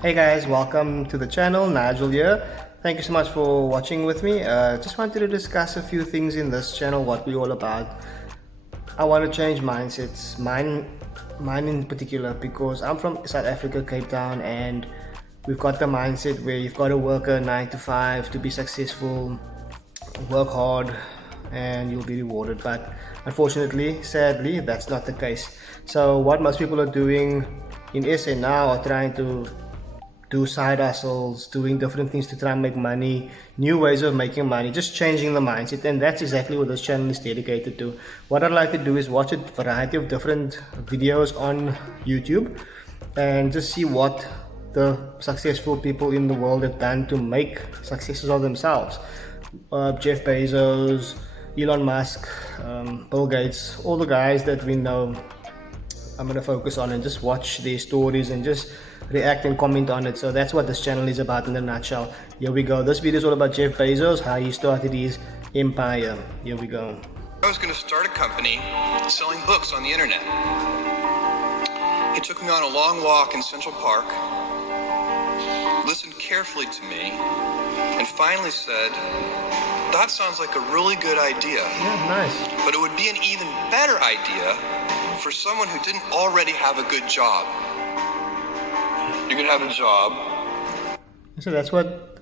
Hey guys, welcome to the channel. Nigel here. Thank you so much for watching with me. Just wanted to discuss a few things in this channel, what we're all about. I want to change mindsets, mine in particular, because I'm from South Africa, Cape Town, and we've got the mindset where you've got to work a 9 to 5 to be successful, work hard, and you'll be rewarded. But unfortunately, sadly, that's not the case. So what most people are doing in SA now are trying to do side hustles, doing different things to try and make money, new ways of making money, just changing the mindset. And that's exactly what this channel is dedicated to. What I'd like to do is watch a variety of different videos on YouTube and just see what the successful people in the world have done to make successes of themselves. Jeff Bezos, Elon Musk, Bill Gates, all the guys that we know. I'm going to focus on and just watch their stories and just react and comment on it. So that's what this channel is about in a nutshell. Here we go. This video is all about Jeff Bezos, how he started his empire. Here we go. I was going to start a company selling books on the internet. He took me on a long walk in Central Park, listened carefully to me, and finally said, "That sounds like a really good idea. Yeah, nice. But it would be an even better idea for someone who didn't already have a good job. You can have a job." So that's what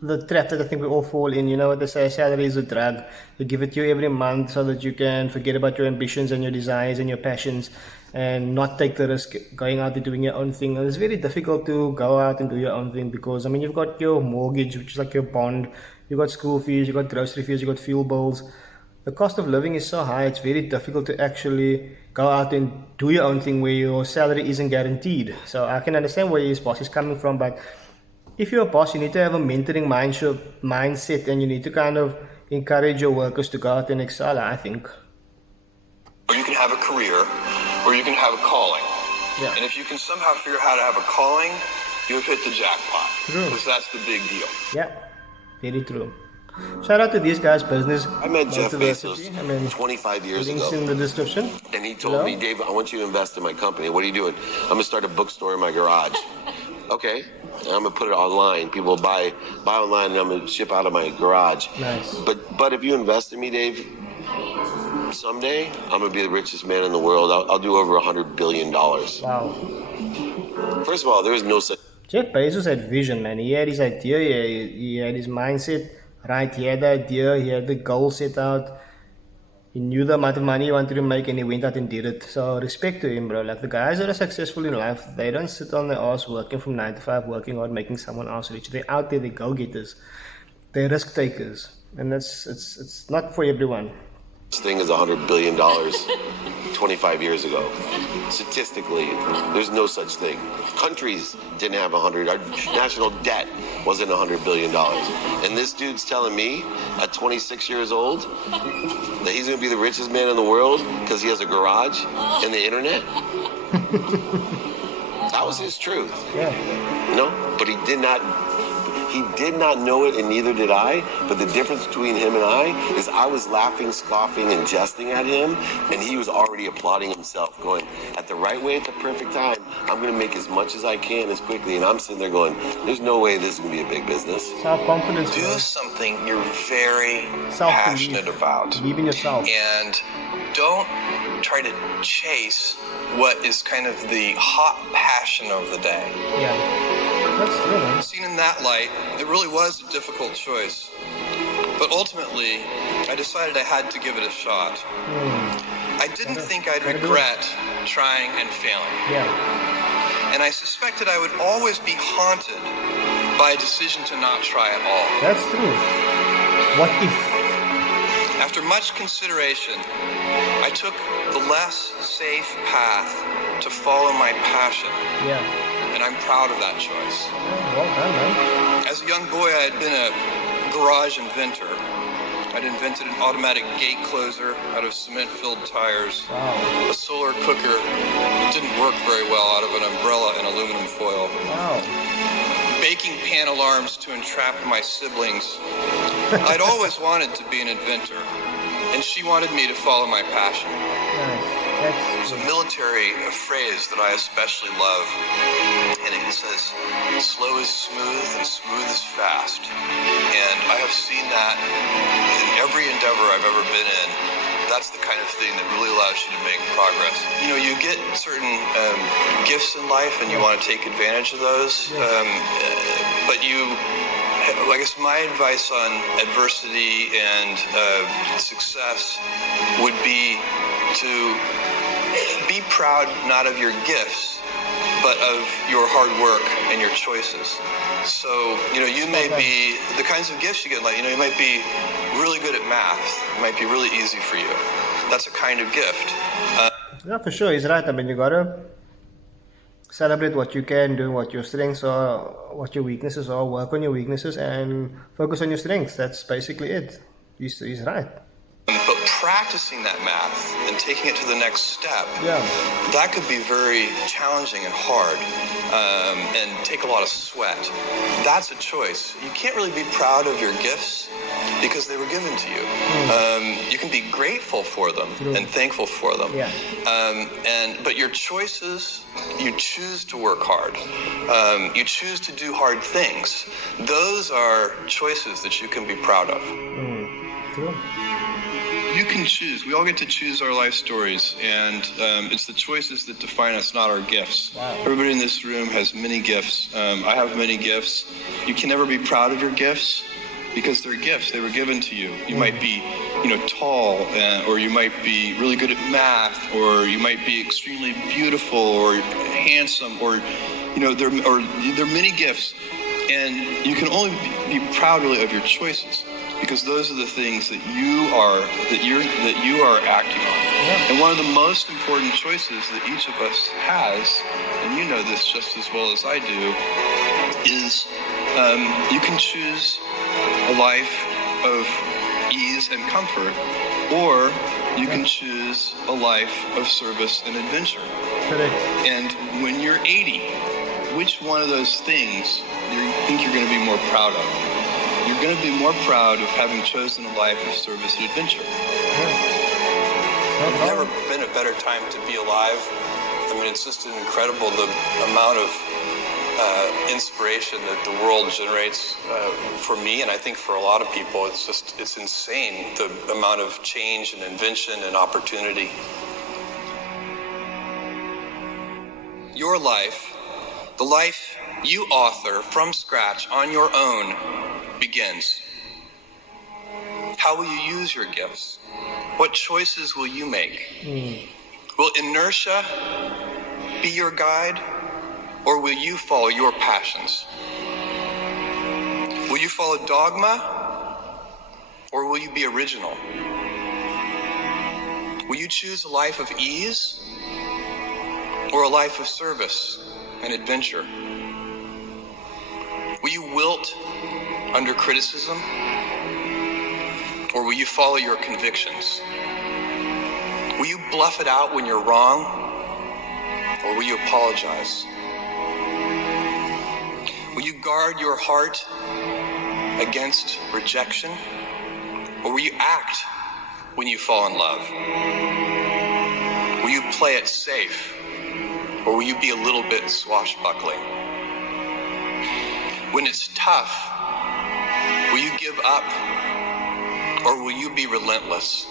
the trap that I think we all fall in. You know what they say, salary is a drug. They give it to you every month so that you can forget about your ambitions and your desires and your passions and not take the risk going out and doing your own thing. And it's very difficult to go out and do your own thing because, I mean, you've got your mortgage, which is like your bond. You've got school fees, you've got grocery fees, you've got fuel bills. The cost of living is so high, it's very difficult to actually go out and do your own thing where your salary isn't guaranteed. So I can understand where his boss is coming from, but if you're a boss, you need to have a mentoring mindset and you need to kind of encourage your workers to go out and excel, I think. Or you can have a career, or you can have a calling. Yeah. And if you can somehow figure out how to have a calling, you've hit the jackpot. True. Because that's the big deal. Yeah, very true. Shout out to these guys' business. I met Jeff Bezos Motiversity. 25 years Links ago. in the description. And he told me, "Dave, I want you to invest in my company." "What are you doing?" "I'm going to start a bookstore in my garage." "Okay. I'm going to put it online. People will buy online and I'm going to ship out of my garage." Nice. But if you invest in me, Dave, someday I'm going to be the richest man in the world. I'll do over $100 billion. Wow. First of all, there is no such... Jeff Bezos had vision, man. He had his idea, he had his mindset right. He had the idea, he had the goal set out. He knew the amount of money he wanted to make and he went out and did it. So respect to him, bro. Like the guys that are successful in life, they don't sit on their ass working from 9 to 5, working hard, making someone else rich. They're out there, they're go-getters. They're risk takers. And it's not for everyone. thing is $100 billion 25 years ago. Statistically, there's no such thing. Countries didn't have 100. Our national debt wasn't $100 billion. And this dude's telling me at 26 years old that he's going to be the richest man in the world because he has a garage and the internet. That was his truth. Yeah. No, but he did not know it, and neither did I. But the difference between him and I is I was laughing, scoffing, and jesting at him, and he was already applauding himself, going, at the right way, at the perfect time, I'm going to make as much as I can as quickly. And I'm sitting there going, there's no way this is going to be a big business. Self-confidence. Do something you're very passionate about. Believe in yourself. And don't try to chase what is kind of the hot passion of the day. Yeah. That's true, man. Seen in that light, it really was a difficult choice. But ultimately, I decided I had to give it a shot. I didn't think I'd regret trying and failing. Yeah. And I suspected I would always be haunted by a decision to not try at all. That's true. What if? After much consideration, I took the less safe path to follow my passion. Yeah. And I'm proud of that choice. Well done, man. As a young boy, I had been a garage inventor. I'd invented an automatic gate closer out of cement-filled tires, Wow. a solar cooker that didn't work very well out of an umbrella and aluminum foil, Wow. baking pan alarms to entrap my siblings. I'd always wanted to be an inventor, and she wanted me to follow my passion. Nice. There's a military phrase that I especially love, and it says, slow is smooth and smooth is fast. And I have seen that in every endeavor I've ever been in. That's the kind of thing that really allows you to make progress. You know, you get certain gifts in life and you want to take advantage of those, but I guess my advice on adversity and success would be to be proud not of your gifts, but of your hard work and your choices. So, you know, you may be, the kinds of gifts you get, like, you know, you might be really good at math. It might be really easy for you. That's a kind of gift. Yeah, for sure. He's right. I mean, you gotta celebrate what you can do, what your strengths are, what your weaknesses are, work on your weaknesses, and focus on your strengths. That's basically it. He's right. But practicing that math and taking it to the next step, Yeah. that could be very challenging and hard, and take a lot of sweat. That's a choice. You can't really be proud of your gifts because they were given to you. You can be grateful for them and thankful for them. Yeah. But your choices, you choose to work hard. You choose to do hard things. Those are choices that you can be proud of. True. You can choose. We all get to choose our life stories, and it's the choices that define us, not our gifts. Wow. Everybody in this room has many gifts. I have many gifts. You can never be proud of your gifts because they're gifts. They were given to you. You might be, you know, tall, or you might be really good at math, or you might be extremely beautiful or handsome, or, you know, there are many gifts, and you can only be proud really of your choices, because those are the things that you are acting on. Yeah. And one of the most important choices that each of us has, and you know this just as well as I do, is you can choose a life of ease and comfort, or you can choose a life of service and adventure. Correct. And when you're 80, which one of those things do you think you're going to be more proud of? You're going to be more proud of having chosen a life of service and adventure. There's never been a better time to be alive. I mean, it's just incredible the amount of inspiration that the world generates for me, and I think for a lot of people. It's insane, the amount of change and invention and opportunity. Your life, the life you author from scratch on your own, begins. How will you use your gifts? What choices will you make? Will inertia be your guide, or will you follow your passions? Will you follow dogma, or will you be original? Will you choose a life of ease, or a life of service and adventure? Will you wilt under criticism, or will you follow your convictions? Will you bluff it out when you're wrong, or will you apologize? Will you guard your heart against rejection, or will you act when you fall in love? Will you play it safe, or will you be a little bit swashbuckling? When it's tough, will you give up, or will you be relentless?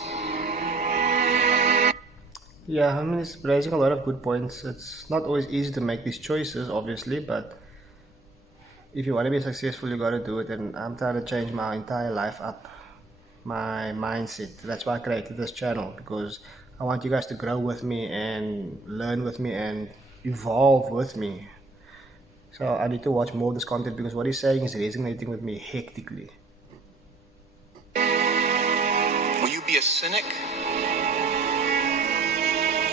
Yeah, I mean, it's raising a lot of good points. It's not always easy to make these choices, obviously, but if you want to be successful, you got to do it. And I'm trying to change my entire life up, my mindset. That's why I created this channel, because I want you guys to grow with me and learn with me and evolve with me. So I need to watch more of this content, because what he's saying is resonating with me hectically. Will you be a cynic,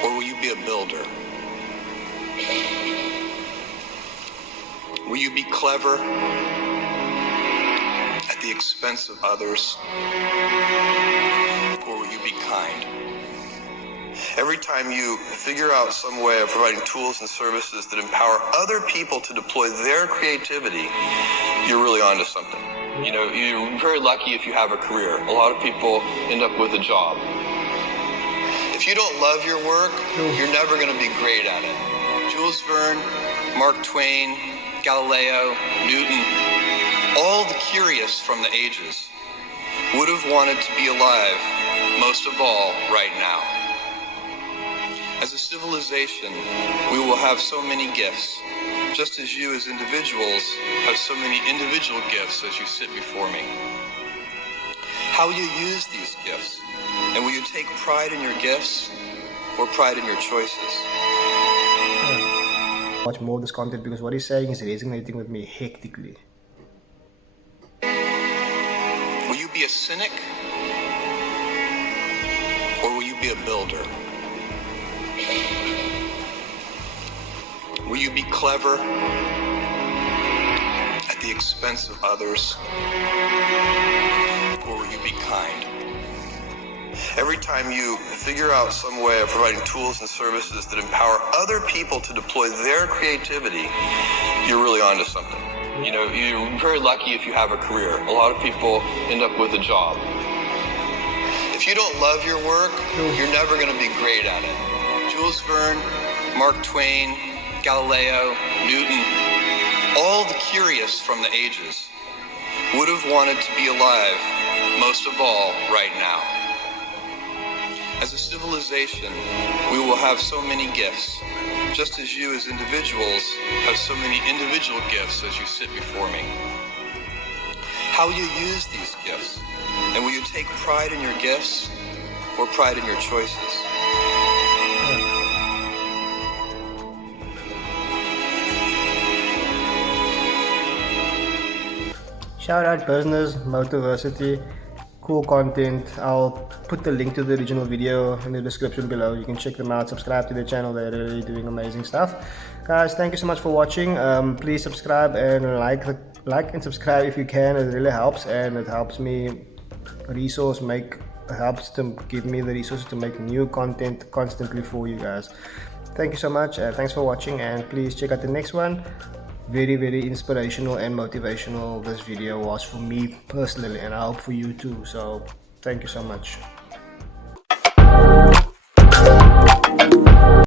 or will you be a builder? Will you be clever at the expense of others, or will you be kind? Every time you figure out some way of providing tools and services that empower other people to deploy their creativity, you're really onto something. You know, you're very lucky if you have a career. A lot of people end up with a job. If If you don't love your work, you're never going to be great at it. Jules Verne, Mark Twain, Galileo, Newton, all the curious from the ages would have wanted to be alive, most of all, right now. As a civilization, we will have so many gifts, just as you as individuals have so many individual gifts as you sit before me. How will you use these gifts? And will you take pride in your gifts or pride in your choices? Watch more of this content because what he's saying is resonating with me hectically. Will you be a cynic or will you be a builder? Will you be clever at the expense of others? Or will you be kind? Every time you figure out some way of providing tools and services that empower other people to deploy their creativity, you're really onto something. You know, you're very lucky if you have a career. A lot of people end up with a job. If you don't love your work, you're never going to be great at it. Jules Verne, Mark Twain, Galileo, Newton, all the curious from the ages would have wanted to be alive, most of all, right now. As a civilization, we will have so many gifts, just as you as individuals have so many individual gifts as you sit before me. How will you use these gifts? And will you take pride in your gifts or pride in your choices? Shout out business, Motiversity, cool content. I'll put the link to the original video in the description below. You can check them out, subscribe to their channel, they're really doing amazing stuff. Guys, thank you so much for watching. Please subscribe and like and subscribe if you can. It really helps, and it helps me helps to give me the resources to make new content constantly for you guys. Thank you so much. Thanks for watching, and please check out the next one. Very inspirational and motivational this video was for me personally, and I hope for you too. So thank you so much.